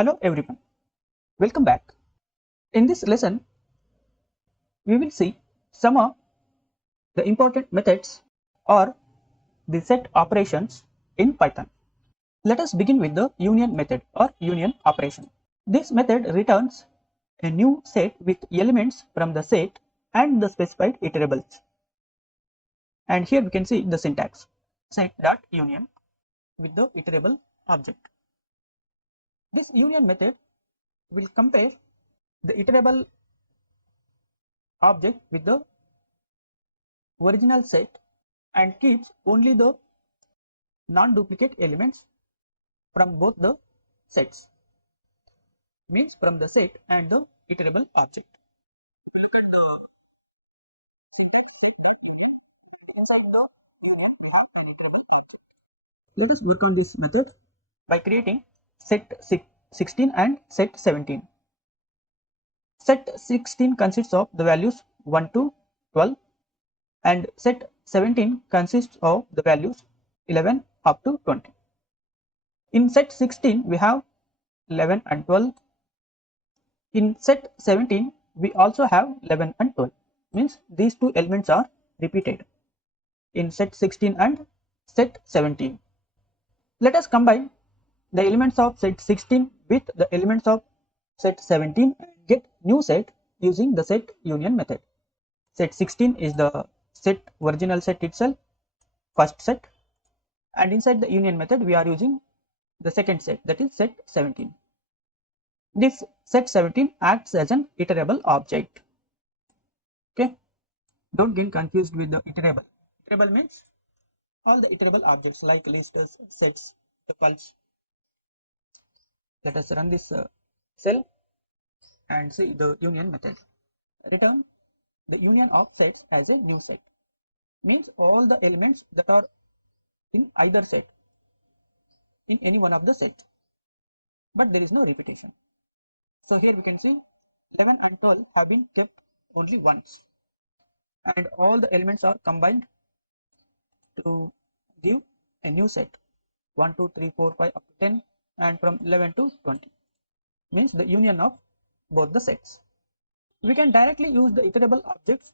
Hello everyone, welcome back. In this lesson, we will see some of the important methods or the set operations in Python. Let us begin with the union method or union operation. This method returns a new set with elements from the set and the specified iterables. And here we can see the syntax set.union with the iterable object. This union method will compare the iterable object with the original set and keeps only the non-duplicate elements from both the sets, means from the set and the iterable object. Let us work on this method by creating set 16 and set 17. Set 16 consists of the values 1 to 12 and set 17 consists of the values 11 up to 20. In set 16 we have 11 and 12. In set 17 we also have 11 and 12, means these two elements are repeated in set 16 and set 17. Let us combine the elements of set 16 with the elements of set 17 and get new set using the set union method. Set 16 is the set original set itself, first set, and inside the union method we are using the second set, that is set 17. This set 17 acts as an iterable object. Okay, don't get confused with the iterable. Iterable means all the iterable objects like lists, sets, tuples. Let us run this cell and see the union method. Return the union of sets as a new set, means all the elements that are in either set, in any one of the sets, but there is no repetition. So here we can see 11 and 12 have been kept only once, and all the elements are combined to give a new set 1, 2, 3, 4, 5 up to 10, and from 11 to 20, means the union of both the sets. We can directly use the iterable objects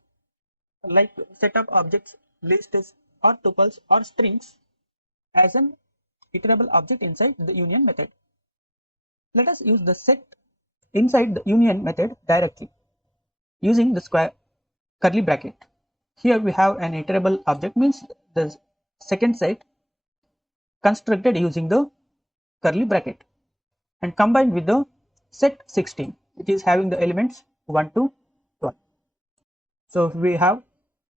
like set of objects, lists or tuples or strings as an iterable object inside the union method. Let us use the set inside the union method directly using the square curly bracket. Here we have an iterable object, means the second set constructed using the curly bracket and combined with the set 16, which is having the elements 1 to 12. So we have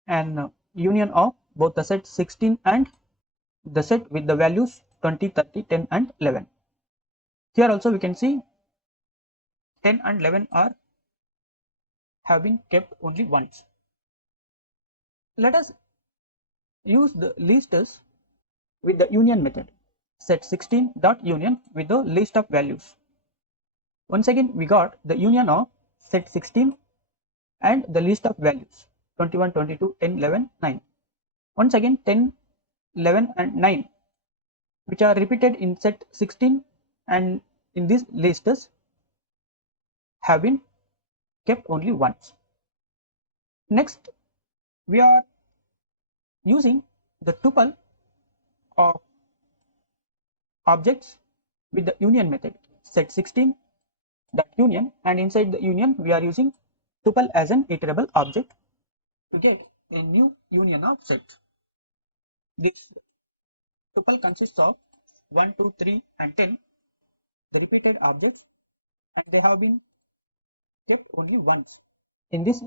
an union of both the set 16 and the set with the values 20, 30, 10 and 11. Here also we can see 10 and 11 have been kept only once. Let us use the lists with the union method. Set 16 dot union with the list of values. Once again we got the union of set 16 and the list of values 21, 22, 10, 11, 9. Once again 10, 11 and 9, which are repeated in set 16 and in these lists, have been kept only once. Next we are using the tuple of objects with the union method. Set 16 dot union, and inside the union we are using tuple as an iterable object to get a new union of sets. This tuple consists of 1, 2, 3 and 10, the repeated objects, and they have been kept only once in this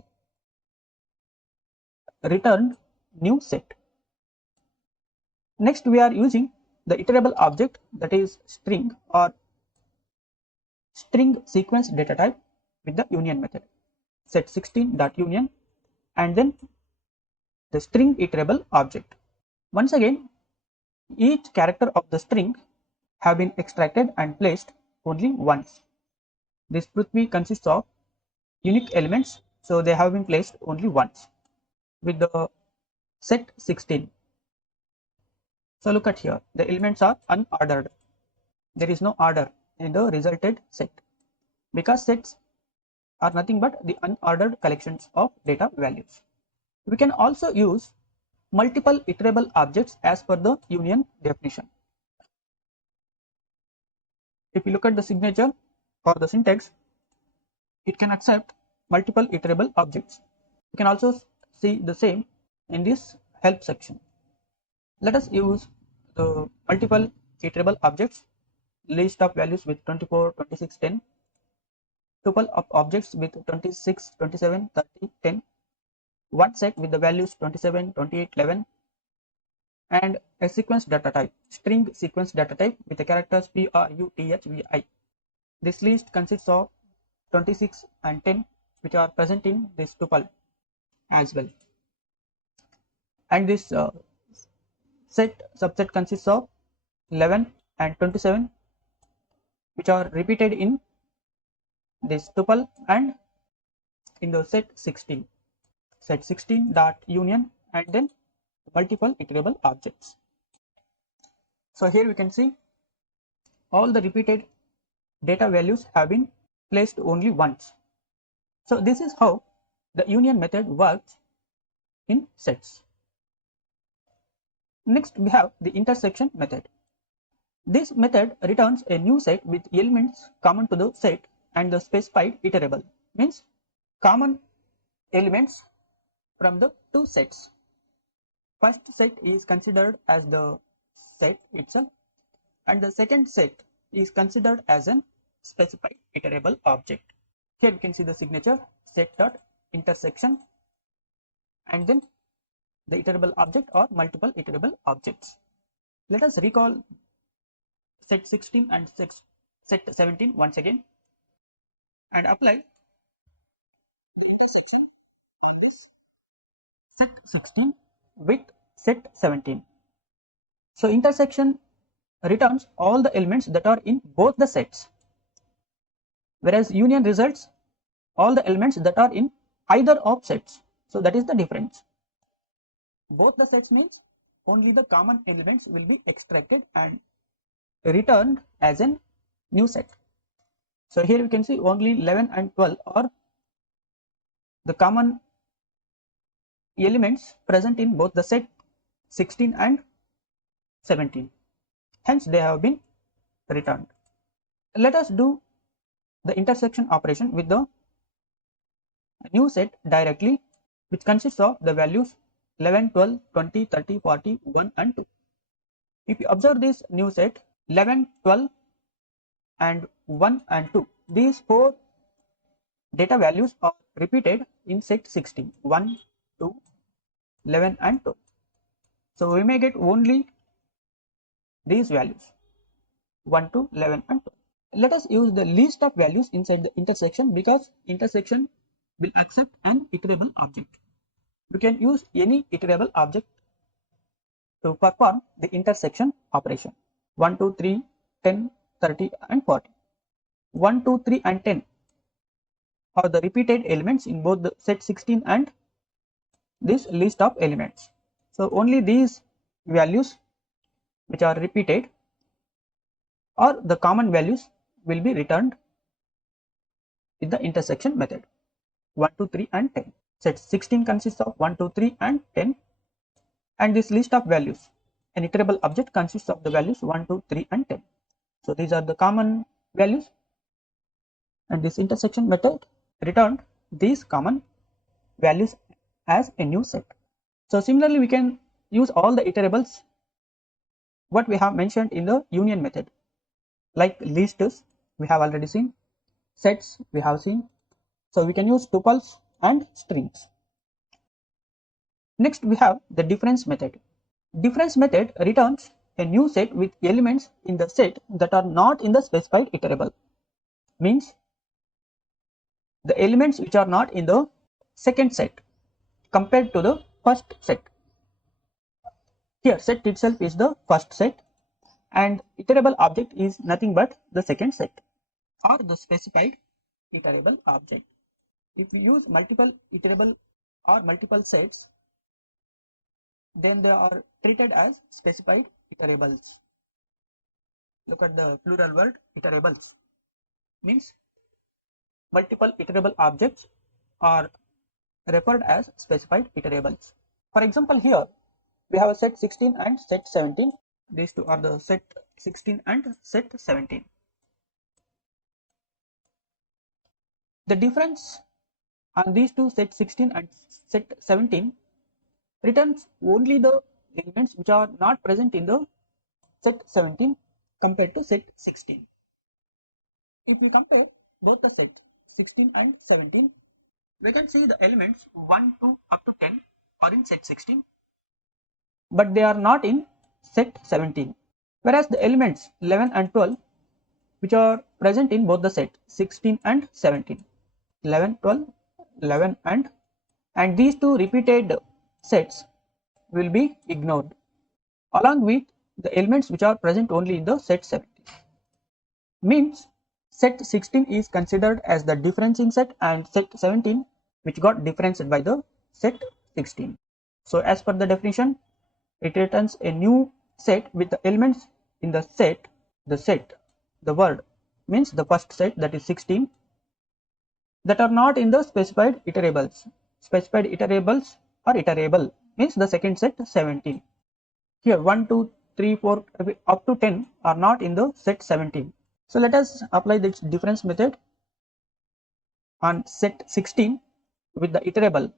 returned new set. Next we are using the iterable object, that is string or string sequence data type with the union method. Set 16 dot union and then the string iterable object. Once again each character of the string have been extracted and placed only once. This Prithvi consists of unique elements, so they have been placed only once with the set 16. So look at here, the elements are unordered. There is no order in the resulted set, because sets are nothing but the unordered collections of data values. We can also use multiple iterable objects as per the union definition. If you look at the signature or the syntax, it can accept multiple iterable objects. You can also see the same in this help section. Let us use the multiple iterable objects, list of values with 24, 26, 10, tuple of objects with 26, 27, 30, 10, one set with the values 27, 28, 11, and a sequence data type, string sequence data type with the characters PRUTHVI. This list consists of 26 and 10, which are present in this tuple as well. And this subset consists of 11 and 27, which are repeated in this tuple and in the set 16. Set 16 dot union and then multiple iterable objects. So here we can see all the repeated data values have been placed only once. So this is how the union method works in sets. Next we have the intersection method. This method returns a new set with elements common to the set and the specified iterable, means common elements from the two sets. First set is considered as the set itself, and the second set is considered as an specified iterable object. Here we can see the signature set dot intersection and then the iterable object or multiple iterable objects. Let us recall set 16 and set 17 once again and apply the intersection on this set 16 with set 17. So intersection returns all the elements that are in both the sets, whereas union results all the elements that are in either of sets. So that is the difference. Both the sets means only the common elements will be extracted and returned as a new set. So here we can see only 11 and 12 are the common elements present in both the set 16 and 17. Hence they have been returned. Let us do the intersection operation with the new set directly, which consists of the values 11, 12, 20, 30, 40, 1 and 2. If you observe this new set 11, 12 and 1 and 2, these four data values are repeated in set 16, 1, 2, 11 and 2. So we may get only these values 1 to 11 and 2. Let us use the list of values inside the intersection, because intersection will accept an iterable object. We can use any iterable object to perform the intersection operation. 1, 2, 3, 10, 30 and 40. 1, 2, 3 and 10 are the repeated elements in both the set 16 and this list of elements. So only these values which are repeated or the common values will be returned with the intersection method. 1, 2, 3 and 10. Set 16 consists of 1, 2, 3 and 10, and this list of values, an iterable object consists of the values 1, 2, 3 and 10. So these are the common values, and this intersection method returned these common values as a new set. So similarly we can use all the iterables what we have mentioned in the union method, like lists we have already seen, sets we have seen. So we can use tuples and strings. Next we have the difference method. Difference method returns a new set with elements in the set that are not in the specified iterable, means the elements which are not in the second set compared to the first set. Here set itself is the first set and iterable object is nothing but the second set or the specified iterable object. If we use multiple iterable or multiple sets, then they are treated as specified iterables. look at the plural word iterables, means multiple iterable objects are referred as specified iterables. For example, here we have a set 16 and set 17. These two are the set 16 and set 17. The difference on these two set 16 and set 17 returns only the elements which are not present in the set 17 compared to set 16. If we compare both the sets 16 and 17, we can see the elements 1 to up to 10 are in set 16, but they are not in set 17, whereas the elements 11 and 12 which are present in both the set 16 and 17, 11, 12, 11 and these two repeated sets will be ignored along with the elements which are present only in the set 17. Means set 16 is considered as the differencing set and set 17 which got differenced by the set 16. So as per the definition, it returns a new set with the elements in the set, the word means the first set, that is 16, that are not in the specified iterables. Specified iterables are iterable means the second set 17. Here 1, 2, 3, 4 up to 10 are not in the set 17. So let us apply this difference method on set 16 with the iterable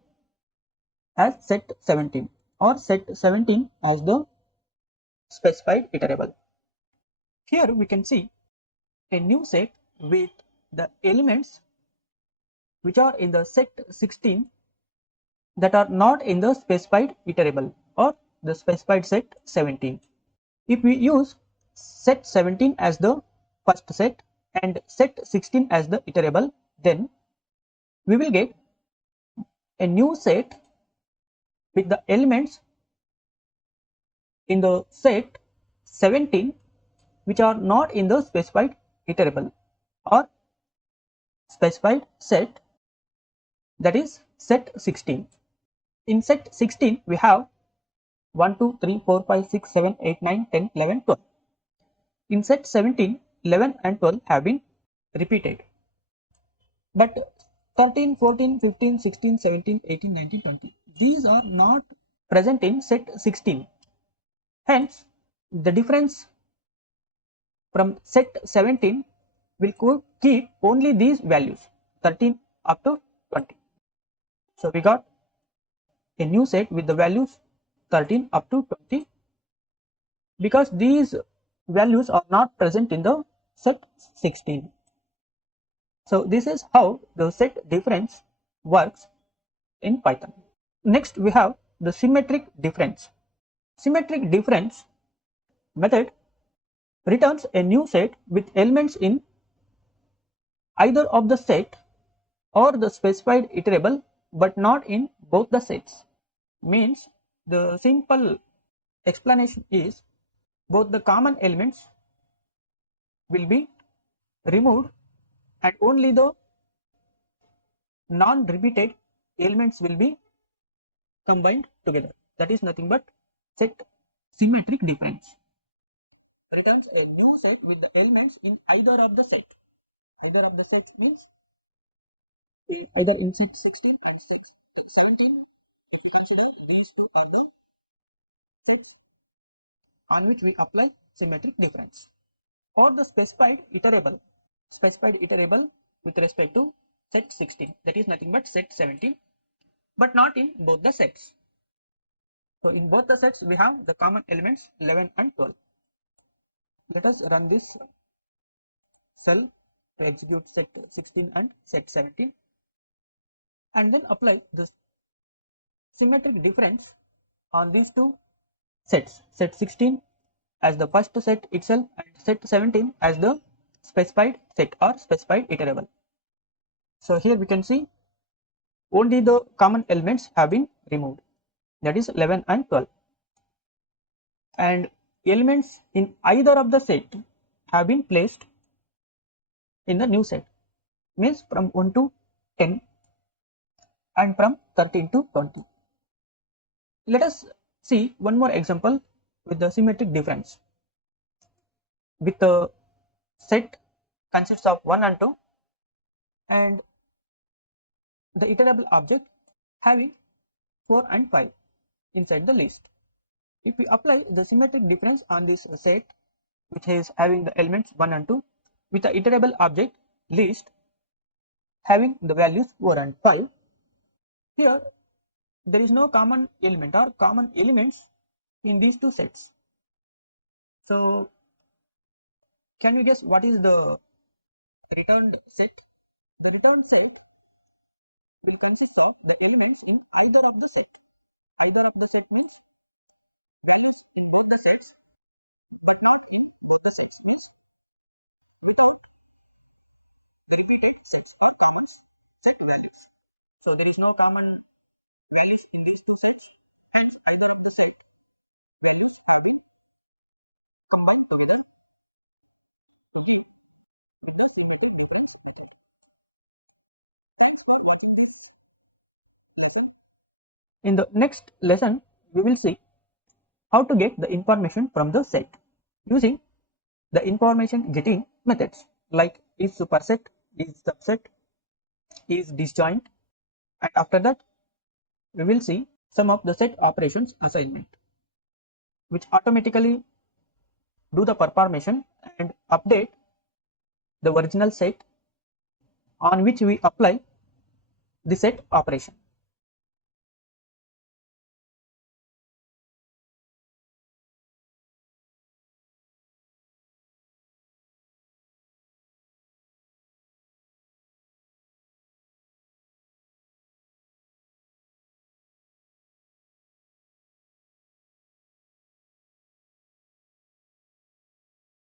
as set 17 or set 17 as the specified iterable. Here we can see a new set with the elements which are in the set 16 that are not in the specified iterable or the specified set 17. If we use set 17 as the first set and set 16 as the iterable, then we will get a new set with the elements in the set 17 which are not in the specified iterable or specified set, that is set 16. In set 16 we have 1, 2, 3, 4, 5, 6, 7, 8, 9, 10, 11, 12. In set 17, 11 and 12 have been repeated, but 13, 14, 15, 16, 17, 18, 19, 20, these are not present in set 16. Hence, the difference from set 17 will keep only these values 13 up to 20. So we got a new set with the values 13 up to 20 because these values are not present in the set 16. So this is how the set difference works in Python. Next we have the symmetric difference. Symmetric difference method returns a new set with elements in either of the set or the specified iterable but not in both the sets. Means the simple explanation is both the common elements will be removed and only the non-repeated elements will be combined together. That is nothing but set symmetric difference. Returns a new set with the elements in either of the set. Either of the sets means either in set 16 or set 17. If you consider these two are the sets on which we apply symmetric difference, or the specified iterable with respect to set 16, that is nothing but set 17, but not in both the sets. So in both the sets we have the common elements 11 and 12. Let us run this cell to execute set 16 and set 17 and then apply this symmetric difference on these two sets, set 16 as the first set itself and set 17 as the specified set or specified iterable. So here we can see only the common elements have been removed, that is 11 and 12, and elements in either of the set have been placed in the new set, means from 1 to 10 and from 13 to 20. Let us see one more example with the symmetric difference. with a set consists of 1 and 2 and the iterable object having 4 and 5 inside the list. If we apply the symmetric difference on this set which is having the elements 1 and 2 with the iterable object list having the values 4 and 5, here there is no common element or common elements in these two sets. So can you guess what is the returned set? The returned set will consist of the elements in either of the set. Either of the set means repeated sets or common set values. So there is no common values in these two sets, hence either of the set. In the next lesson, we will see how to get the information from the set using the information getting methods like is superset, is subset, is disjoint, and after that we will see some of the set operations assignment which automatically do the performation and update the original set on which we apply the set operation.